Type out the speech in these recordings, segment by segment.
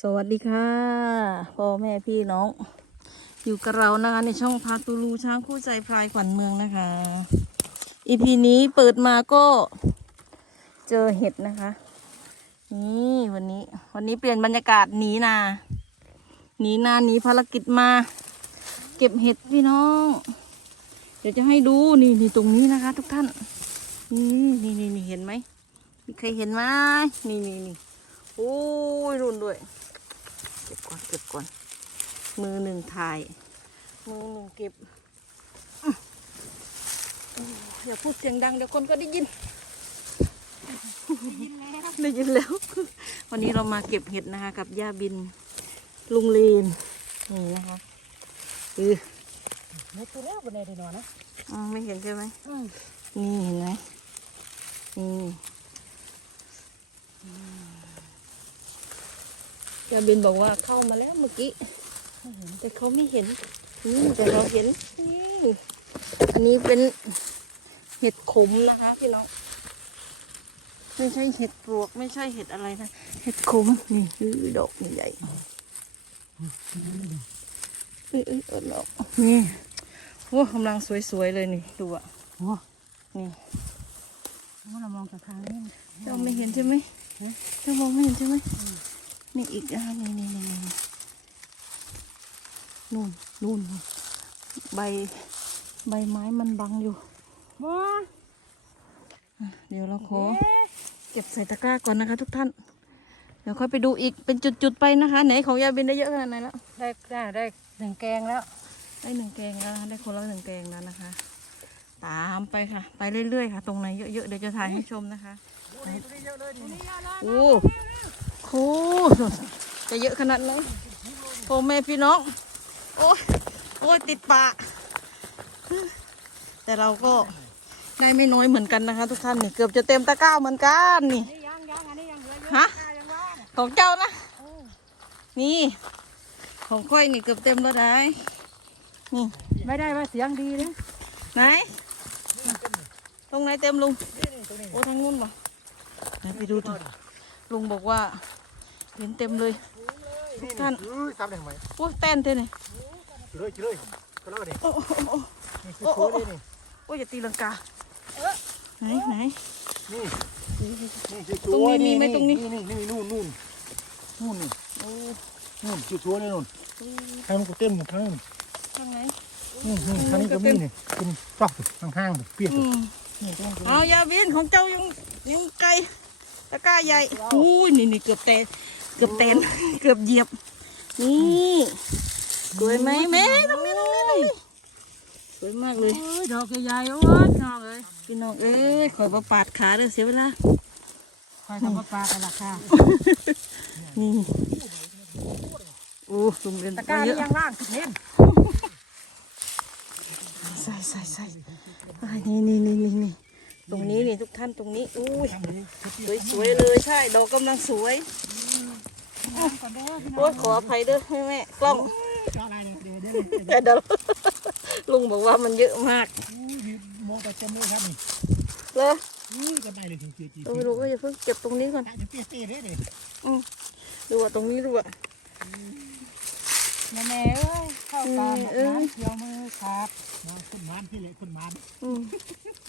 สวัสดีค่ะพ่อแม่พี่น้อง อยู่กับเรานะคะในช่องพาตูลูช้างคู่ใจพลายขวัญเมืองนะคะอีพีนี้เปิดมาก็เจอเห็ดนะคะ นี่วันนี้ วันนี้เปลี่ยนบรรยากาศหนีนาหนีนาหนีภารกิจมา เก็บเห็ดพี่น้อง เดี๋ยวจะให้ดูนี่นี่ตรงนี้นะคะ ทุกท่าน นี่นี่นี่นเห็นไหมมีใครเห็นไหมนี่นี่นี่โอ้ยรุนด้วย ก็บก่อนเก็บก่อน มือหนึ่งถ่าย มือหนึ่งเก็บอื้ออย่าพูดเสียงดังเดี๋ยวคนก็ได้ยิน ได้ยินแล้ว วันนี้เรามาเก็บเห็ดนะคะ กับย่าบินลุงเลนนี่นะคะเออไม่ตัวแล้วบนใดได้นอนนะอ๋อไม่เห็นใช่ไหมอืมนี่เห็นไหมนี่ ยาบินบอกว่าเข้ามาแล้วเมื่อกี้ แต่เขาไม่เห็นแต่เราเห็นนี่อันนี้เป็นเห็ดขมนะคะพี่น้อง ไม่ใช่เห็ดปลวกไม่ใช่เห็ดอะไรนะ เห็ดขมนี่คือดอกใหญ่เอ้ยเอ้ยเออดอกนี่โอ้กำลังสวยๆเลยนี่ดูอะโอ้นี่เรามองจากทางนี้เจ้าไม่เห็นใช่ไหมเจ้ามองไม่เห็นใช่ไหม นี่อีกอะนี่นี่นี่นี่นู่นนู่นนู่นใบใบไม้มันบังอยู่บ่อะเดี๋ยวเราขอเก็บใส่ตะกร้าก่อนนะคะ ทุกท่าน เดี๋ยวค่อยไปดูอีกเป็นจุดๆไปนะคะ ไหนของยาบินได้เยอะขนาดไหนแล้ว ได้ได้ได้หนึ่งแกงแล้ว ได้หนึ่งแกงแล้วนะคะได้คนละหนึ่งแกงแล้วนะคะ ตามไปค่ะ ไปเรื่อยๆค่ะ ตรงไหนเยอะๆเดี๋ยวจะถ่ายให้ชมนะคะโอ้โหจะเยอะขนาดไหนพ่อแม่พี่น้อง โอ้ยโอ้ยติดปากแต่เราก็ได้ไม่น้อยเหมือนกันนะคะ ทุกท่านนี่เกือบจะเต็มตะกร้าเหมือนกันนี่นี่ยังยังอันนี้ยังเหลือเยอะฮะยังว่างของเจ้านะ นี่ ของค่อยนี่เกือบเต็มแล้วได้นี่ไม่ได้ว่าเสียงดีนะไหน ตรงไหนเต็มลุง โอ้ทางนู้นบ่ไหนไปดูดิลุงบอกว่าเห็นเต็มเลยทุกท่านอุ้ยซ้ำได้ทำไมโอ้ยเต้นเต้นเลยกินเลยเลยก็เล่าดิโอ้โอ้โอ้นี่คือโค้โอ้ยอย่าตีลังกาไหนไหนนี่ตรงนี้มีไหมตรงนี้นี่นี่นู่นนู่นนู่นนี่นู่นคือชัวเลยนู่นทางมันก็เต็มหมดทั้งนู่นทางไหนนี่นี่ทางนี้ก็มีนี่เป็นซอกข้างๆเปียกอืมนี่ตรงนี้เอายาบินของเจ้ายังยังไกลตะก้าใหญ่อุ้ยนี่นี่เกือบแตน เกือบแตนเกือบเหยียบ นี่สวยไหมแม่ตรงนี้ตรงนี้ตรงนี้สวยมากเลยโอ้ยดอกใหญ่ๆโอ้ยน้องเอ้ยพี่น้องเอ้ยขอยมาปาดขาเด้อเสียเวลาคอยทำปลาปลากันละค่ะนี่โอ้ลุงเรียนตะกร้าเยนี่อะยังว่างเน้นใส่ใส่ใส่อ่านี่นี่นี่นี่นี่ตรงนี้นี่ทุกท่านตรงนี้อุ้ยสวยสวยๆเลยใช่ดอกกำลังสวย โอ้ยขออภัยเด้อแม่แม่กล้องเจ้าอะไรเนี่ยเดี๋ยวเดี๋ยวแต่เดี๋ยวลุงบอกว่ามันเยอะมากมองไปเต็มเลยครับนี่เลยอุ้ยก็ได้เลยจริงจริงเออลุงก็อย่าเพิ่งเก็บตรงนี้ก่อนจะเปียกเปียกเลยนี่ดูว่าตรงนี้ดูอะแม่แม่เอ้ยเข้าตามแบบน้ำเขียวมือขาดมาคนมานพี่เลยคนมานอืม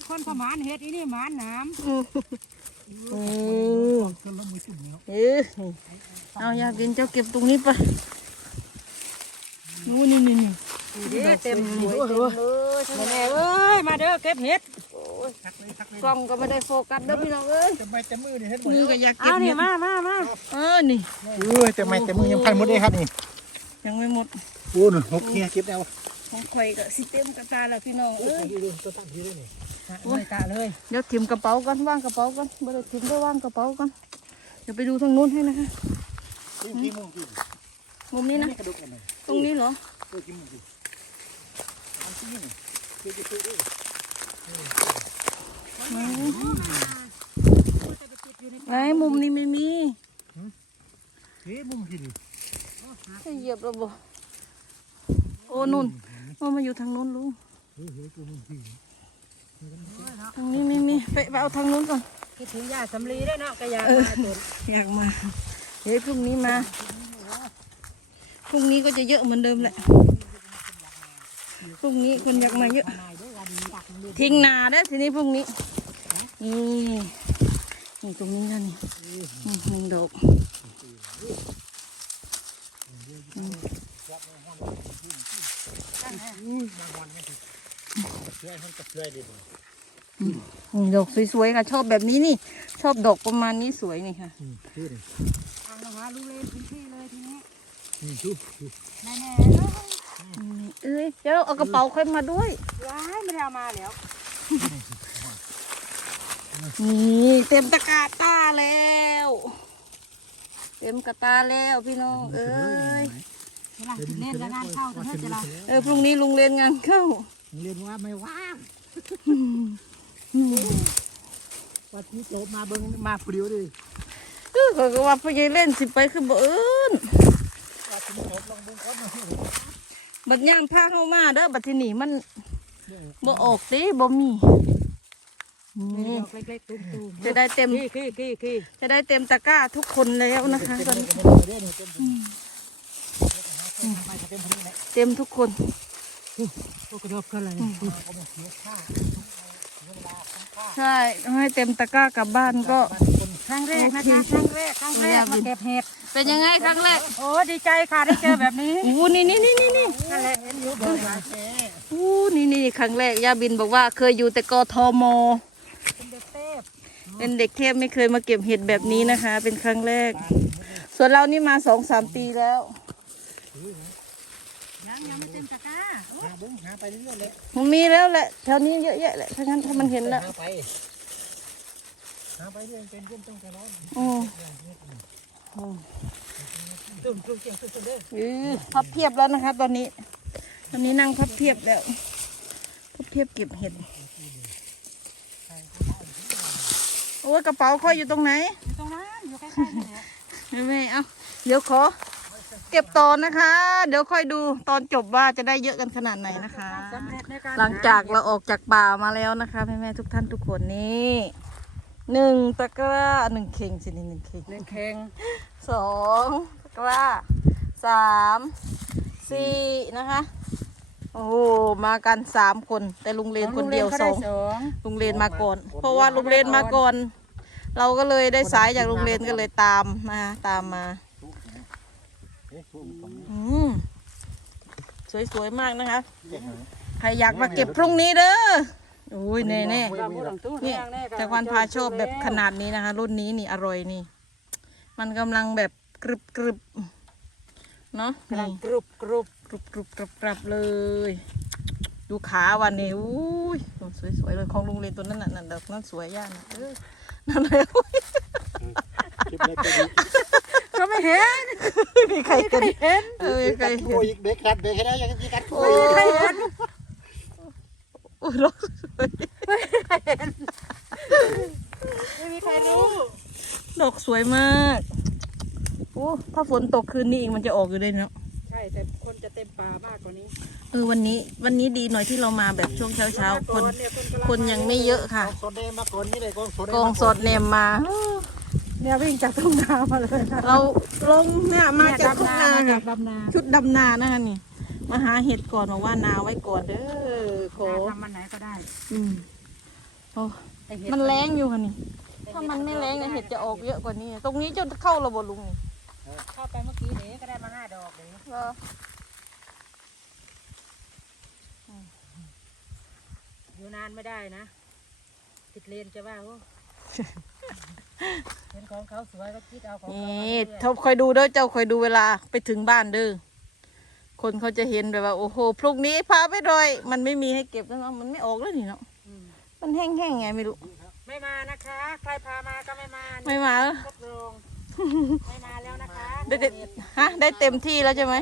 คนประมาณเฮ็ดอีนี่หมานน้อืม อืมคนละมือจุ่มเนาะเออเอาอยากกินเจ้าเก็บตรงนี้ไปนู่นนี่นี่นี่ำเด้เต็มสวยเลยเต็มเลยแม่แม่เอ้ยมาเด้อเก็บเห็ดโอ้ยทักเลยทักเลยกล้องก็ไม่ได้โฟกัสเด้อพี่น้องเอ้ยจะไม่เต็มมือนี่เห็นหมดมือก็อยากเก็เอาบนี่เห็ดมามามาเออนี่เออแต่ไม่เต็มมือยังพันหมดเลยครับนี่ยังไม่หมดโอ้หนูหกเงี้ยเก็บแล้วของข่อยก็สิเต็มกระตาแล้วพี่น้องเอ้ย ดีเลยตัวตั้งดีเลยนี่เลยกะเลยเดี๋ยวถิ่มกระเป๋ากันว่างกระเป๋ากันบ่ได้ถิ่มได้ว่างกระเป๋ากันเดี๋ยวไปดูทางนู้นให้นะคะกินกี่โมงกินมุมนี้นะตรงนี้เหรอเออกี่โมงกินอันที่นี่คือจะคือไหนมุมนี้ไม่มีเฮ้มุมกินให้เหยียบแล้วบ่โอ้นุ่นว่ามาอยู่ทางนู้นลุงเฮ้ยเฮ้ยตัวมุมกิ นทางนี้ไม่มีไปไปเอาทางนู้นก่อนคิดถึงยาสำลีได้เนาะกระยามาตุนอยากมา เดี๋ยวพรุ่งนี้มารุ่งนี้ก็จะเยอะเหมือนเดิมแหละ พรุ่งนี้คนอยากมาเยอะนายด้วยวันนี้ดักเลยทิ้งนาได้อทีนี้พรุ่งนี้ นี่นี่ตรงนี้กันนี่อืมหนึ่งดอก เพื่อนมันก็เพื่อนดินี่ดอกสวยๆค่ะ ชอบแบบนี้นี่ ชอบดอกประมาณนี้สวยนี่ค่ะอืมชื่อดิทางหาลูกเลยพื้นที่เลยทีนี้อืมชื่อแน่ๆเลยนี่เอ้ยเดี๋ยวเอากระเป๋าค่อยมาด้วยว้ายไม่ได้เอามาแล้วนี่เต็มตะกร้าตาแล้ว เต็มกระตาแล้วพี่น้องเอ้ยเวลาสิเล่นแล้วงานเข้ากันเถอะจะละเออพรุ่งนี้ลุงเรียนงานเข้า เรียนว่าไม่ว่างวันนี้โจบมาเบิ้งมาผู้เดียวดิเออเขาก็ว่าพ่อใหญ่เล่นสิไปคือบ่เอิ้นว่าที่โจบลองเบิ้งก่อนมาเที่ยวบัดย่ามพาเข้ามาเด้อบัดทีนี้มันบ่ออกติบ่มีนี่ดอกเล็กๆตุ้มๆจะได้เต็มขี้ขี้ขี้ขี้จะได้เต็มตะกร้าทุกคนแล้วนะคะตอนนี้เด้นี่เต็มไปเต็มที่ไหนเต็มทุกคน กกระดกกันเลยใช่ให้เต็มตะกร้ากลับบ้านก็ ครั้งแรกนะคะครั้งแรกครั้งแรกมาเก็บเห็ดเป็นยังไงครั้งแรกโอ้ดีใจค่ะได้เจอแบบนี้อู้นี่นี่นี่นี่นี่นั่นแหละเห็นอยู่บ่อยมาแค่อู้นี่นี่ครั้งแรกย่าบินบอกว่าเคยอยู่แต่กทมเป็นเด็กเทพเป็นเด็กเทพไม่เคยมาเก็บเห็ดแบบนี้นะคะ เป็นครั้งแรก ส่วนเรานี่มาสองสามปีแล้ว ยังยังไม่เต็มตะกร้าหาเบิ้งหาไปเรื่อยๆเลยมันมีแล้วแหละแถวนี้เยอะแยะแหละถ้างั้นถ้ามันเห็นแล้วหาไปหาไปเรื่อยเป็นเรื่องต้องใจร้อนโอ้ตุ่มตุ่มเสียงตุ่มตุ่มเด้อเออพับเพียบแล้วนะคะ ตอนนี้ ตอนนี้นั่งพับเพียบแล้วพับเพียบเก็บเห็ดโอ้ยกระเป๋าค่อยอยู่ตรงไหนอยู่ตรงนั้นอยู่ใกล้ๆนี่แหละไม่ไม่เอาเดี๋ยวขอ เก็บตอนนะคะ เดี๋ยวค่อยดูตอนจบว่าจะได้เยอะกันขนาดไหนนะคะสำเร็จในการหลังจากเราออกจากป่ามาแล้วนะคะแม่แม่ๆทุกท่านทุกคนนี่หนึ่งตะกร้าหนึ่งเข่งสินี่หนึ่งเข่งเล่นแข่งสองตะกร้าสามสี่นะคะโอ้โหมากันสามคน แต่ลุงเลนคนเดียวสองสองลุงเลนมาก่อน เพราะว่าลุงเลนมาก่อน เราก็เลยได้สายจากลุงเลนก็เลยตามมาตามมาเอ๊ะทุ่มสองอืมสวยๆมากนะคะ ใครอยากมาเก็บพรุ่งนี้เด้อโอ้ยแน่แน่ๆเราพูดถึงตู้นี่ทางแน่จากวันพาชอบแบบขนาดนี้นะคะ รุ่นนี้นี่อร่อยนี่ มันกำลังแบบกรึบกรึบเนาะกำลังนี่กรุบกรุบกรุบกรุบกรับกรับเลย ดูขาวันนี้อุ้ยสวยๆเลยของลุงเรียนตัวนั้นน่ะนั่นดอกนั่นสวยย่านะเออนั่นเลยคลิปแรกก็ดีก็ไม่เห็นไม่มีใครเห็นเห็นเออไม่มีใครเห็นโอ้ยเด็กครับเด็กแค่นั้นยังมีการโอ้โอ้ยยใครเห็นโอ้ยดอกสวยไม่มีใครรู้ดอกสวยมากโอ้ถ้าฝนตกคืนนี้อีกมันจะออกอยู่เลยเนาะใช่แต่คนจะเต็มป่ามากกว่านี้เออวันนี้วันนี้ดีหน่อยที่เรามาแบบช่วงเช้าเช้าๆคนเนี่ยคนยังไม่เยอะค่ะกองโซเดมาก่อนนี่เลยกองโซเดกองสดเนมมา เนี่ยวิ่งจากทุ่งนามาเลยนะเราลงเนี่ยมาจากทุ่งนามาจากดำนาชุดดำนานะคะนี่มาหาเห็ดก่อนบอกว่านาไว้ก่อนเด้อขอทำมันไหนก็ได้ อืมโอ้แต่เห็ดมันแรงอยู่ค่ะนี่ ถ้ามันไม่แรงเนี่ยเห็ดจะออกเยอะกว่านี้ ตรงนี้จะเข้าระบบลุงนี่เข้าไปเมื่อกี้เดี๋ยวก็ได้มาห้าดอกเดี๋ยวเอออยู่นานไม่ได้นะติดเลนจะว่าโอ้ เห็นของเขาสวยก็คิดเอาของเขานี่ทบคอยดูเด้อเจ้าคอยดูเวลาไปถึงบ้านเด้อคนเขาจะเห็นแบบว่า โอ้โหพรุ่งนี้พาไปเลยมันไม่มีให้เก็บแล้วเนาะมันไม่ออกแล้วนี่เนาะอืมมันแห้งๆไงไม่รู้ ไม่มานะคะ ใครพามาก็ไม่มาไม่มาแล้วครบโรงไม่มาแล้วนะคะได้ได้ฮะได้เต็มที่แล้วใช่ไหม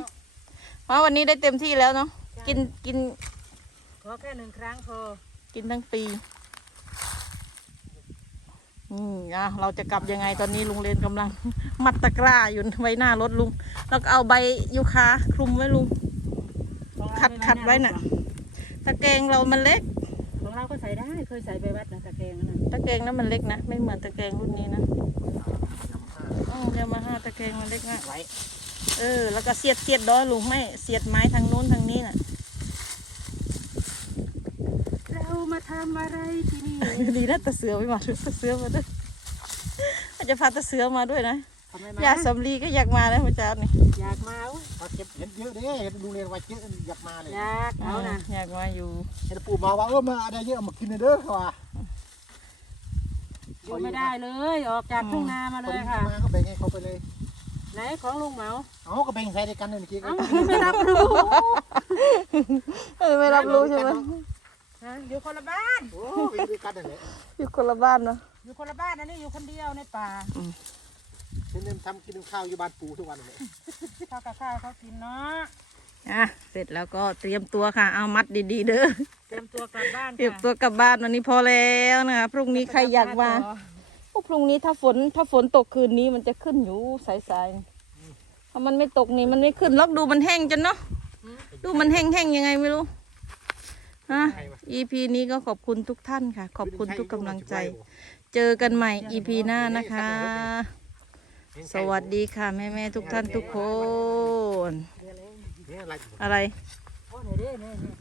ว่าวันนี้ได้เต็มที่แล้วเนาะกินกินขอแค่หนึ่งครั้งพอกินทั้งปี อืมอะเราจะกลับยังไงตอนนี้ลุงเรนกำลัง มัดตะกร้าอยู่ไว้หน้ารถลุง แล้วก็เอาใบยูคาคลุมไว้ลุงของเราขัดม่มาขัดไว้น่ะ ตะแกรงเรามันเล็ก ของเราก็ใส่ได้เคยใส่ไปวัดนะตะแกรงนั่นนะตะแกรงนั้นมันเล็กนะ ไม่เหมือนตะแกรงรุ่นนี้นะอืมยามาฮ่าตะแกรงมันเล็กมากไว้เออ แล้วก็เสียดเสียดดอลุงไม่เสียดไม้ทางโน้นทางนี้น่ะ เรามา ทำอะไรที่นี่ดีนะตะเสือไม่มาด้วยตะเสือมาด้วยอาจจะพาตะเสือมาด้วยนะทำไมมายาสำลีก็อยากมาแล้วพระเจ้านี่อยากมาเว้ยพอเก็บเห็นเยอะเด้เห็นดูเรียนไว้เยอะอยากมาเลยอยากเอานะอยากมาอยู่เห็นปู่มาว่าเออมาอะไรเยอะเอามากินเด้อเขาว่าอยู่ไม่ได้เลย ออกจากทุ่งนามาพเลอยดีค่ะ มาก็แบ่งให้เขาไปเลยไหนของลุงเหมาเอาก็แบ่งใส่ด้วยกันเลยเมื่อกี้ก็เอ้าไม่รับรู้เออไม่รับรู้ใช่ไหม ฮะอยู่คนละบ้านโอ้ไปด้วยกันนั่นแหละอยู่คนละบ้านเนาะอยู่คนละบ้านอันนี้อยู่คนเดียวในป่าเห็นเดินทำกินข้าวอยู่บ้านปู่ทุกวันเลยข้าวกับข้าวเขากินเนาะอะเสร็จแล้วก็เตรียมตัวค่ะ เอามัดดีๆเด้อเตรียมตัวกลับบ้านเตรียมตัวกลับบ้านวันนี้พอแล้วนะคะพรุ่งนี้ใครอยากมาโอ้พรุ่งนี้ถ้าฝนถ้าฝนตกคืนนี้มันจะขึ้นอยู่สายๆถ้ามันไม่ตกนี่มันไม่ขึ้นล็อกดูมันแห้งจนเนาะดูมันแห้งๆยังไงไม่รู้ ฮะ EP นี้ก็ขอบคุณทุกท่านค่ะ ขอบคุณทุกกำลังใจ เจอกันใหม่ EP หน้านะคะ สวัสดีค่ะแม่ๆทุกท่านทุกคนเนี่ยอะไร อะไรโอ้ไหนเด้เนี่ยเนี่ยเสร็จเล่น